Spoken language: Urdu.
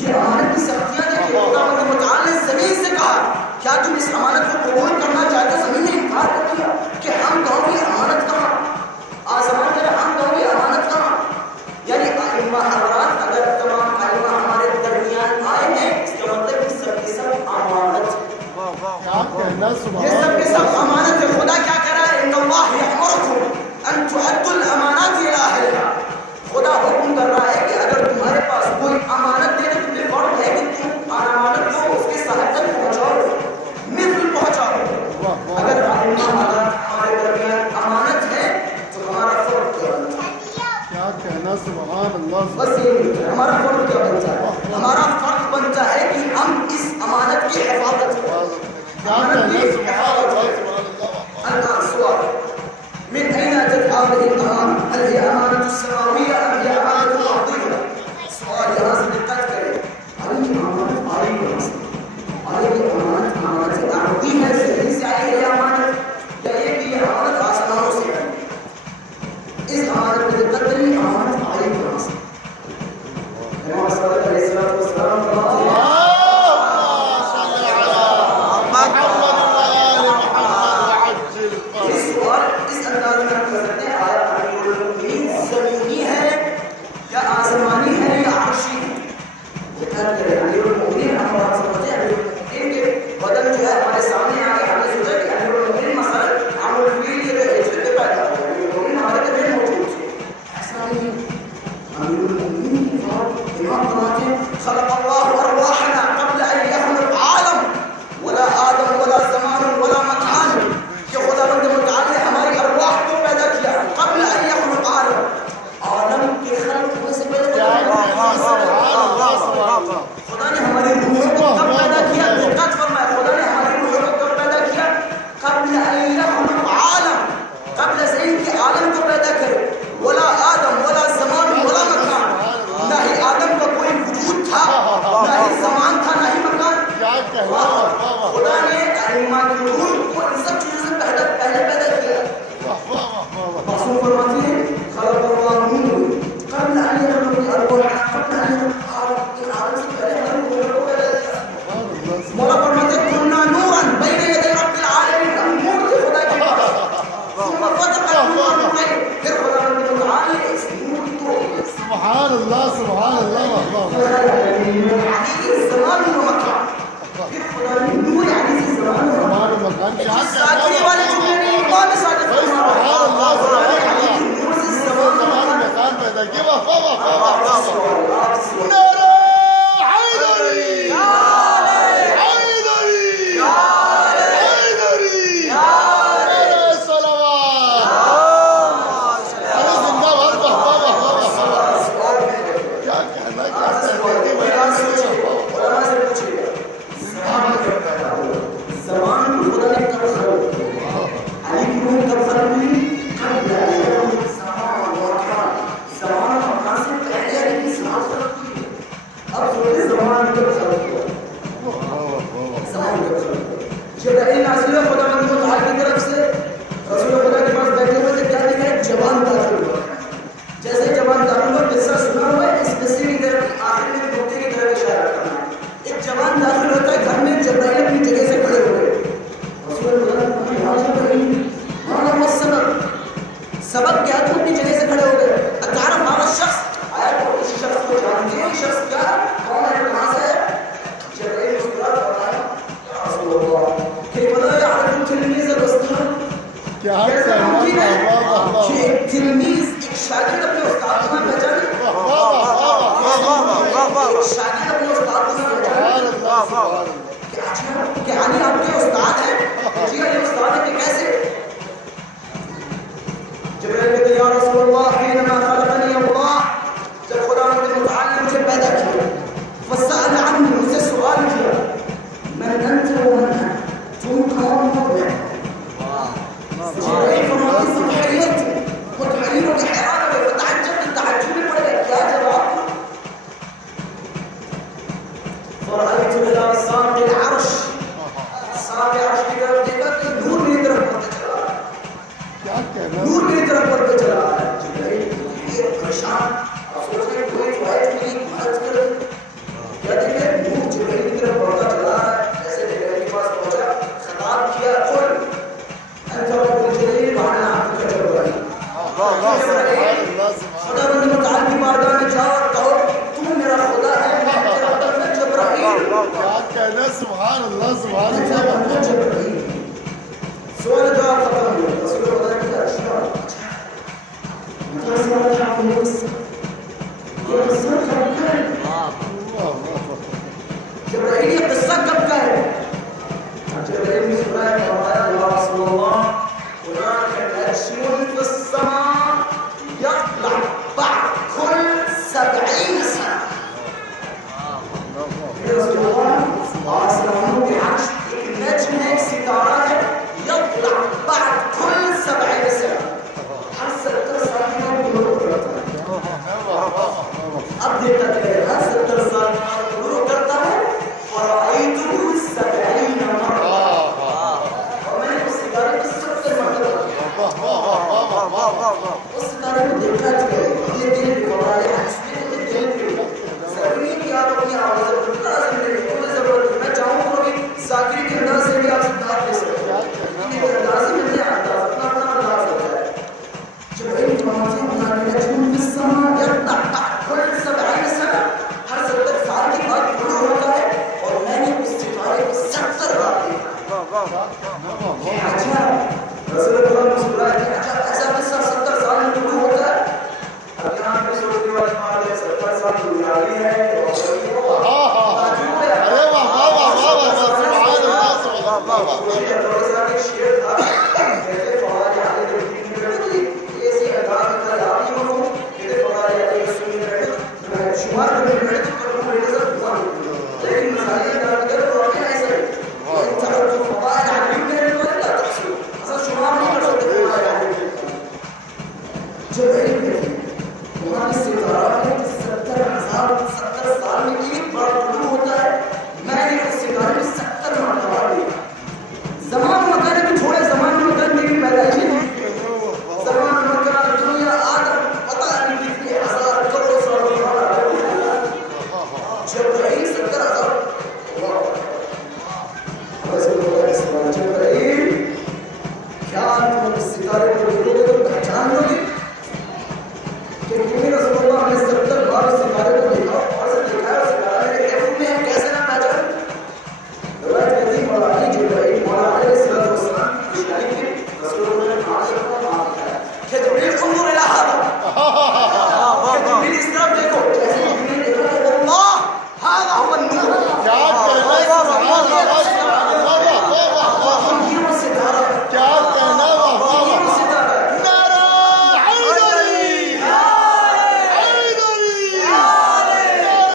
یہ امانت کی سختیاں دیکھیں. خدا متعال نے زمین سے کہا کیا تم اس امانت کو قبول کرنا چاہتے ہو؟ زمین نے انکار کر دیا کہ ہم کہوں گے امانت کہاں. آسمان کہہ رہا ہم کہوں گے امانت کہاں. یعنی ائمہ حضرات اگر تمام ائمہ ہمارے درمیان آئے ہیں اس کا مطلب کہ سب کے سب امانت. یہ سب کے سب امانت ہے. خدا کیا کہہ رہا ہے؟ ان اللہ یأمرکم ان تؤدوا الامانات الی اہلہا. خدا حکم کر رہا ہے کہ اگر تمہارے پاس کوئی امانت دے تو تمہیں فرض ہے کہ تم امانت کو اس کے صاحب تک پہنچاؤ، مثل پہنچاؤ. اگر ہمارے درمیان امانت ہے تو ہمارا فرض کیا بنتا ہے؟ کیا کہنا سبحان اللہ. بس یہ ہمارا فرض کیا بنتا ہے؟ ہمارا فرض بنتا ہے کہ ہم اس امانت کی حفاظت کریں. امانت کی حفاظت کریں. الآن سوال من أين أتت هذه الأمانة؟ هل هي أمانة السماوية أم هي أمانة الأرضية؟ سؤال یہاں سے دقت کریں. یہ امانت آئی کہاں سے؟ یہ امانت ارضی ہے، زمین سے آئی ہے یہ امانت، یا یہ کہ یہ امانت آسمانوں سے آئی؟ اس امانت میں دقت کریں. امانت آئی کہاں سے؟ امام صادق علیہ السلام فرماتے ہیں خلق الله أرواحنا قبل أن يخلق عالم ولا آدم ولا زمان ولا مكان. کہ خدا بند متعال نے ہماری ارواح کو پیدا کیا قبل أن يخلق عالم. عالم کے خلق میں سے پہلے خدا نے ہماری روحوں کو کب پیدا کیا؟ دقت فرمائے. خدا نے ہماری روحوں کو کب پیدا کیا؟ قبل أن يخلق عالم، قبل سے ان کے عالم کو پیدا کرے. ولا آدم ولا زمان ولا مکان. نہ ہی آدم کا کوئی وجود تھا، نہ ہی زمان تھا، نہ ہی مکان. خدا نے ائمہ کی روح کو ان سب چیزوں سے پہلے پیدا کیا. معصوم فرماتی ہے خلق اللہ نور قبل ان يخلق الارواح قبل ان يخلق العالم سے پہلے ہماری روح کو پیدا کیا. مولا فرماتے كنا نورا بين يدي رب العالمين. ہم نور تھے خدا کے پاس. ثم فتق النور عليه. پھر خدا نے متعال اس نور کو سبحان اللہ سبحان اللہ. زمان و مکان. پھر خدا نے نور یعنی زمان و مکان. ساکری والے جملے نے ایمان ثابت فرمایا. نور سے زمان و مکان پیدا کیا. نعرہ حیدری حیدری حیدری نعرہ صلوات. ارے زندہ باد. کیا کہنا زمان خدا نے کب خلق کیا؟ علی کی روح کب خلق ہوئی؟ قبل ان يخلق الزمان والمكان. زمان و مکان سے پہلے علی کی ذات خلق ہوئی. اب سوچیں زمان کب خلق ہوا؟ زمان کب خلق ہوا؟ جبرائیل نازل ہوئے خدا بند متعال کی طرف سے، رسول خدا کے پاس بیٹھے ہوئے تھے. کیا لکھا ہے؟ جوان داخل ہوا. جیسے جوان داخل ہوا قصہ سنا ہوا ہے. اس قصے کی طرف آخر میں نقطے کی طرف اشارہ کرنا ہے. ایک جوان داخل ہوتا ہے گھر میں. جبرائیل اپنی جگہ سے کھڑے ہوئے. سبب کیا؟ تو اپنی جگہ سے کھڑے ہو گئے. اتعرف ہذا الشخص، آیا تو اس شخص کو جانتے ہیں؟ شخص کیا کون ہے، کہاں سے ہے؟ جبرائیل مسکرا فرمایا یا رسول اللہ کیف لا يعرف التلميذ الاستاذ. کیا ممکن ہے کہ ایک تلمیذ ایک شاگرد اپنے استاد کو نہ پہچانے؟ ایک شاگرد اپنے استاد کو نہ پہچانے؟ کہ علی آپ کے استاد ہیں؟ جی علی استاد ہے. کہ کیسے؟ جبرائیل کہتے یا رسول اللہ حینما خلقنی اللہ، جب خدا متعال نے مجھے پیدا کیا، فسأل عنی، مجھ سے سوال کیا، من انت ومن انت، تم کون ہو میں؟ جبرائیل فرماتے فتحیرت متحیر و حیران ہوئے. فتعجب تعجب میں پڑ گئے کیا جواب. فرأیت الى ساق العرش، ساق عرش کی طرف دیکھا کہ نور میری طرف بڑھتا چلا رہا ہے. نور میری طرف بڑھتا چلا رہا ہے. جبرائیل پریشان. آپ سوچ رہے کوئی جو ہے جو میری مدد کرے. کیا ہے سبحان اللہ سبحان اللہ سوال جواب ختم ہو گیا رسول خدا کی اشارہ جبرائیل یہ قصہ کب کا ہے؟ جبرائیل نے فرمایا یا رسول اللہ هناك نجم في السماء يطلع بعد كل 70 سنة. يا رسول الله آسمانوں کے عرش ایک نجم ہے، ایک ستارہ ہے، يطلع بعد كل 70 سنة. ہر 70 سال میں غروب کرتا ہے. اب دیکھتا ہے ہر 70 سال میں غروب کرتا ہے. فرأيته 70 مرة. اور میں نے اس ستارے کو 70 مرتبہ اس ستارے کو دیکھا کہ یہ دل بھی فضائل ہے، اس میں یہ دل بھی ضروری کہ آپ اپنی آواز لازم نہیں، کوئی ضرورت نہیں. میں چاہوں تو بھی ذاکری کے انداز سے بھی آپ سے دعا دے سکتے ہیں، لیکن یہ انداز میں نہیں آتا، اپنا اپنا انداز ہوتا ہے. جبرائیل فرماتے ہیں ہناك نجم في السماء يطلع بعد كل 70 سنة. ہر 70 سال کے بعد طلوع ہوتا ہے اور میں نے اس ستارے کو 70 بار دیکھا. اچھا رسول اللہ مسکرائے کہ اچھا ایسا قصہ 70 سال میں طلوع ہوتا ہے. اب یہاں پہ سوچنے والی بات ہے 70 سال کی بنیادی ہے ارے واہ واہ واہ واہ واہ سبحان اللہ سبحان اللہ. ایک شعر تھا کہتے فوائد علی الدین کی بیٹی ایسی ادا کا یاد ہی ہو کہتے فوائد علی رسول بیٹی شمار میں بیٹی پر وہ نظر ہوا لیکن مثالی ادا کر تو اپنے ایسے ان تعرض فوائد علی میں ولا تحصل اصل شمار نہیں کر سکتے فوائد علی جب علم وہاں سے ستارہ ہے 70 سال میں ایک بار طلوع ہوتا ہے. میں نے اس ستارے میں 70 مرتبہ دیکھا. زمان مکان بھی چھوڑے، زمان مکان میں بھی پیدائش نہیں. زمان مکان دنیا آدم پتہ نہیں کتنے ہزار کروڑ سال بعد جب